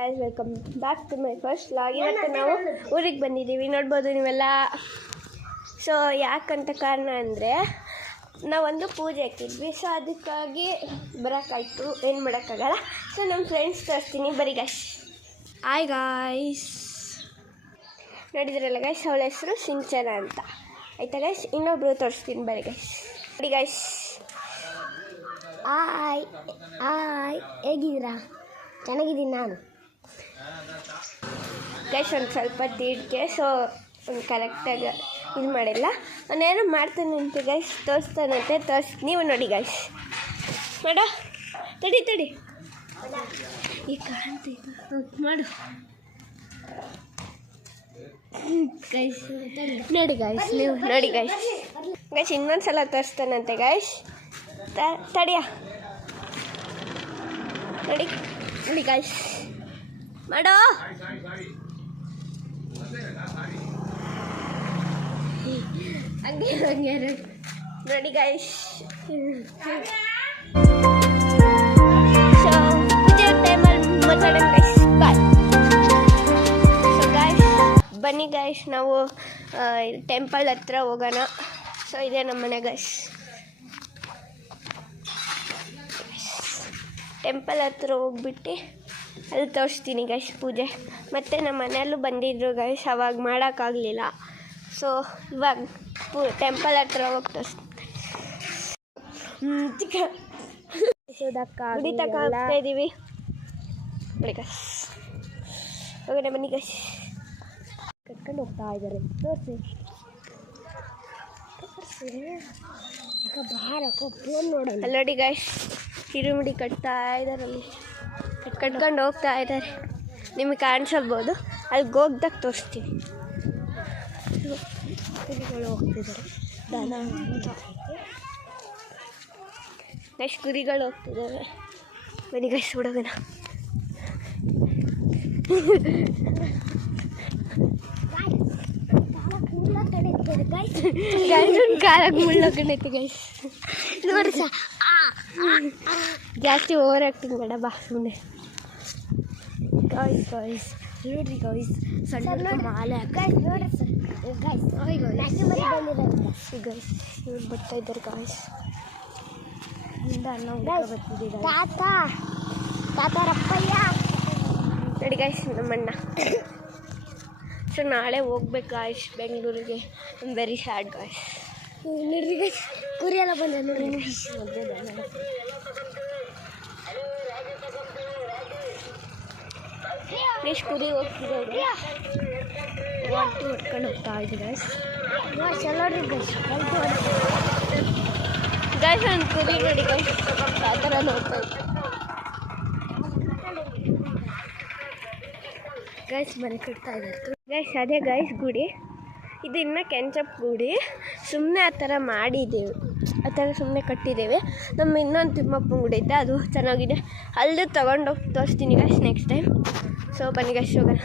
guys, welcome back to my first vlog. ಇವತ್ತು ನಾವು ಊರಿಗೆ ಬಂದಿದ್ದೀವಿ, ನೋಡ್ಬೋದು ನೀವೆಲ್ಲ. ಸೊ ಯಾಕಂತ ಕಾರಣ ಅಂದರೆ ನಾವೊಂದು ಪೂಜೆ ಹಾಕಿದ್ವಿ, ಸೊ ಅದಕ್ಕಾಗಿ ಬರೋಕ್ಕಾಯ್ತು, ಏನು ಮಾಡೋಕ್ಕಾಗಲ್ಲ. ಸೊ ನಮ್ಮ ಫ್ರೆಂಡ್ಸ್ ತೋರಿಸ್ತೀನಿ, ಬರೀ ಗೈಸ್. ಹಾಯ್ ಗಾಯ್ಸ್, ನೋಡಿದ್ರಲ್ಲ ಗೈಸ್, ಅವಳ ಹೆಸರು ಸಿಂಚನ ಅಂತ, ಆಯ್ತಾ ಗೈಸ್. ಇನ್ನೊಬ್ರು ತೋರಿಸ್ತೀನಿ, ಬರೀ ಗೈಸ್. ನೋಡಿ ಗೈಸ್, ಆಯ್ ಆಯ್, ಹೇಗಿದ್ದೀರಾ? ಚೆನ್ನಾಗಿದ್ದೀನಿ ನಾನು ಗೈಸ್. ಒಂದು ಸ್ವಲ್ಪ ತೀಡ್ಕೆ, ಸೊ ಒಂದು ಕರೆಕ್ಟಾಗಿ ಇದು ಮಾಡಿಲ್ಲ. ಅವನೇನು ಮಾಡ್ತಾನಂತೆ ಗೈಸ್, ತೋರಿಸ್ತಾನಂತೆ, ನೀವು ನೋಡಿ ಗೈಸ್. ಮಾಡ ತಡಿ ಈ ಕಾಣ್ತೈತೆ, ಮಾಡು ಗೈಸ್. ನೋಡಿ ಗೈಸ್, ನೀವು ನೋಡಿ ಗೈಸ್. ಗೈಸ್ ಇನ್ನೊಂದು ಸಲ ತೋರಿಸ್ತಾನಂತೆ ಗೈಸ್, ತಡಿಯ ನೋಡಿ ನೋಡಿ ಗೈಸ್, ಮಾಡೋ. ಹಂಗೆ ನೋಡಿ ಗೈಸ್. ಸೊ ಪೂಜೆ ಟೈಮಲ್ಲಿ ಮಾತಾಡೋಣ ಗೈಸ್, ಬಾಯ್. ಸೊ ಗೈಸ್ ಬನ್ನಿ ಗೈಸ್, ನಾವು ಟೆಂಪಲ್ ಹತ್ರ ಹೋಗೋಣ. ಸೊ ಇದೇ ನಮ್ಮ ಮನೆ ಗೈಸ್. ಟೆಂಪಲ್ ಹತ್ರ ಹೋಗ್ಬಿಟ್ಟು ಅಲ್ಲಿ ತೋರಿಸ್ತೀನಿ ಗೈಸ್ ಪೂಜೆ. ಮತ್ತು ನಮ್ಮ ಮನೆಯಲ್ಲೂ ಬಂದಿದ್ರು ಗೈಸ್, ಅವಾಗ ಮಾಡೋಕ್ಕಾಗಲಿಲ್ಲ. ಸೊ ಇವಾಗ ಟೆಂಪಲ್ ಹತ್ರ ಹೋಗಿ ತೋರಿಸ್ತೀನಿ. ಗುಡಿ ತಕ ಹೋಗ್ತಾ ಇದ್ದೀವಿ, ನೋಡಿ ಗೈಸ್. ಹೋಗೋಣ ಬನ್ನಿ ಗೈಸ್. ಕಟ್ಕೊಂಡು ಹೋಗ್ತಾ ಇದ್ದಾರೆ, ತೋರಿಸಿ ಫೋನ್ ನೋಡೋಣ. ಅಲ್ಲಿ ನೋಡಿ ಗೈಸ್, ಹಿರುಮುಡಿ ಕಟ್ತಾ ಇದ್ದಾರಲ್ಲಿ, ಕಟ್ಕೊಂಡು ಹೋಗ್ತಾ ಇದ್ದಾರೆ. ನಿಮಗೆ ಕಾಣಿಸಲ್ಬೋದು, ಅಲ್ಲಿಗೆ ಹೋಗ್ದಾಗ ತೋರಿಸ್ತೀನಿ. ಕುರಿಗಳು ಹೋಗ್ತಿದ್ದಾರೆ, ದನ ಗೈಸ್, ಕುರಿಗಳು ಹೋಗ್ತಿದ್ದಾರೆ. ಬನ್ನಿ ಗೈಸ್, ಹುಡುಗನ ಕಾಲಕ್ಕೆ ಮುಳ್ಳೋಕಣೈತೆ ಗೈಸ್. ನೋಡಿ ಜಾಸ್ತಿ ಓವರ್ ಆ್ಯಕ್ಟಿಂಗ್ ಬೇಡ, ಬಾ ಸುಮ್ಮನೆ. ಗಾಯ್ಸ್ ಗಾಯ್ಸ್ ನೋಡ್ರಿ ಗಾಯ್ಸ್, ಸಣ್ಣ ಮಾಲೆ ಗೈಸ್, ನೋಡ್ರಿ ಗೈಸ್. ಗೈಸ್ ಇವ್ರು ಬರ್ತಾ ಇದ್ದಾರೆ ಗಾಯ್ಸ್, ಹಿಂದೆ ಅನ್ನ ಬರ್ತಿದ್ದೀವಿ. ತಾತರಪ್ಪಯ್ಯ ನೋಡಿ ಗೈಸ್, ನಮ್ಮಣ್ಣ. ಸೊ ನಾಳೆ ಹೋಗ್ಬೇಕು ಗಾಯ್ಸ್ ಬೆಂಗಳೂರಿಗೆ. Very sad guys. ನೋಡ್ರಿ ಗೈಸ್, ಕುರಿ ಎಲ್ಲ ಬಂದ ನೋಡಿ ಗೈಸ್. ಕುರಿ ಹೋಗ್ತಿದ್ದಾರೆ, ಹೊಟ್ಕೊಂಡು ಹೋಗ್ತಾ ಇದ್ದೀವಿ ಗೈಸ್. ನೋಡ್ರಿ ಗೈಸ್, ಗೈಸ್ ಒಂದು ಕುರಿ ನೋಡಿ ಗೈಸ್, ಆ ಥರ ನೋಡ್ತಾ ಇದ್ದೀವಿ ಗೈಸ್. ಮನೆ ಕಟ್ತಾ ಇದ್ದಾರೆ ಗೈಸ್, ಅದೇ ಗೈಸ್ ಗುಡಿ. ಇದು ಇನ್ನೂ ಕೆಂಚಪ್ ಗುಡಿ, ಸುಮ್ಮನೆ ಆ ಥರ ಮಾಡಿದ್ದೇವೆ, ಆ ಥರ ಸುಮ್ಮನೆ ಕಟ್ಟಿದ್ದೇವೆ. ನಮ್ಮ ಇನ್ನೊಂದು ತಿಮ್ಮಪ್ಪನ ಗುಡಿ ಐತೆ, ಅದು ಚೆನ್ನಾಗಿದೆ. ಅಲ್ಲಿ ತೊಗೊಂಡೋಗಿ ತೋರಿಸ್ತೀನಿ ಗೈಸ್ ನೆಕ್ಸ್ಟ್ ಟೈಮ್. ಸೊ ಬನ್ನಿ ಗೈಸ್, ಹೋಗೋಣ.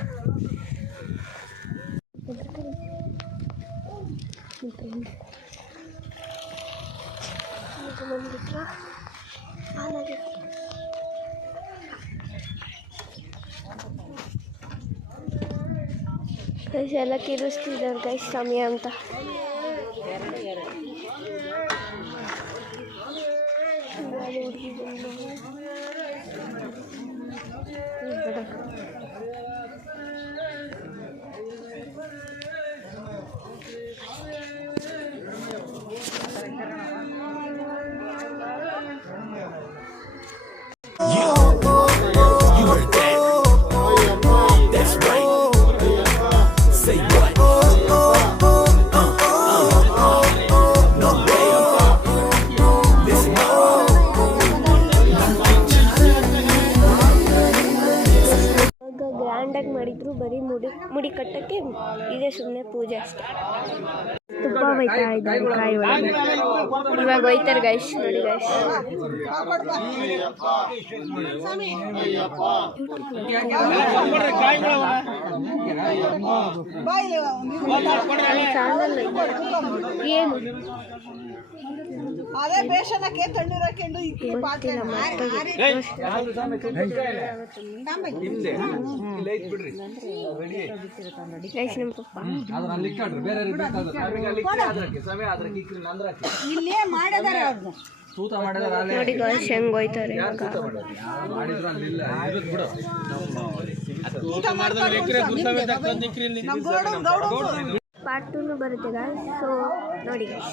ಗೈಸ್ ಎಲ್ಲ ಕಿರಿಸ್ತಿದ್ದಾರೆ ಗೈಸ್, ಸಮಯ ಅಂತ. ಗ್ರ್ಯಾಂಡಾಗಿ ಮಾಡಿದ್ರು, ಬರೀ ಮುಡಿ ಕಟ್ಟಕ್ಕೆ ಇದೇ ಸುಮ್ಮನೆ ಪೂಜೆ ಅಷ್ಟೇ. ತುಪ್ಪ ಒಯ್ತಾ ಇದ್ದಾರೆ ಕಾಯಿ ಒಳಗೆ, ಇವಾಗ ಒಯ್ತಾರೆ ಗೈಸ್. ನೋಡಿ ಗೈಸ್, ಏನು ಅದೇ ಬೇಷನಕ್ಕೆ ತಣ್ಣೀರಾಕೊಂಡು ಇಕ್ಕಿ ಗೊತ್ತಿಲ್ಲ ಮತ್ತೆ ಗೈಸ್ ನಮ್ಮ ಪಪ್ಪ ಇಲ್ಲೇ ಮಾಡಿದಾರೆ ಅವ್ರನ್ನ ನೋಡಿ ಗೈಸ್ ಹೆಂಗ್ ಹೋಯ್ತಾರೆ ಇವಾಗ. ನಮ್ಮ ಗೌಡ ಪಾರ್ಟ್ 2 ಬರುತ್ತೆ ಗೈಸ್. ಸೊ ನೋಡಿ ಗೈಸ್.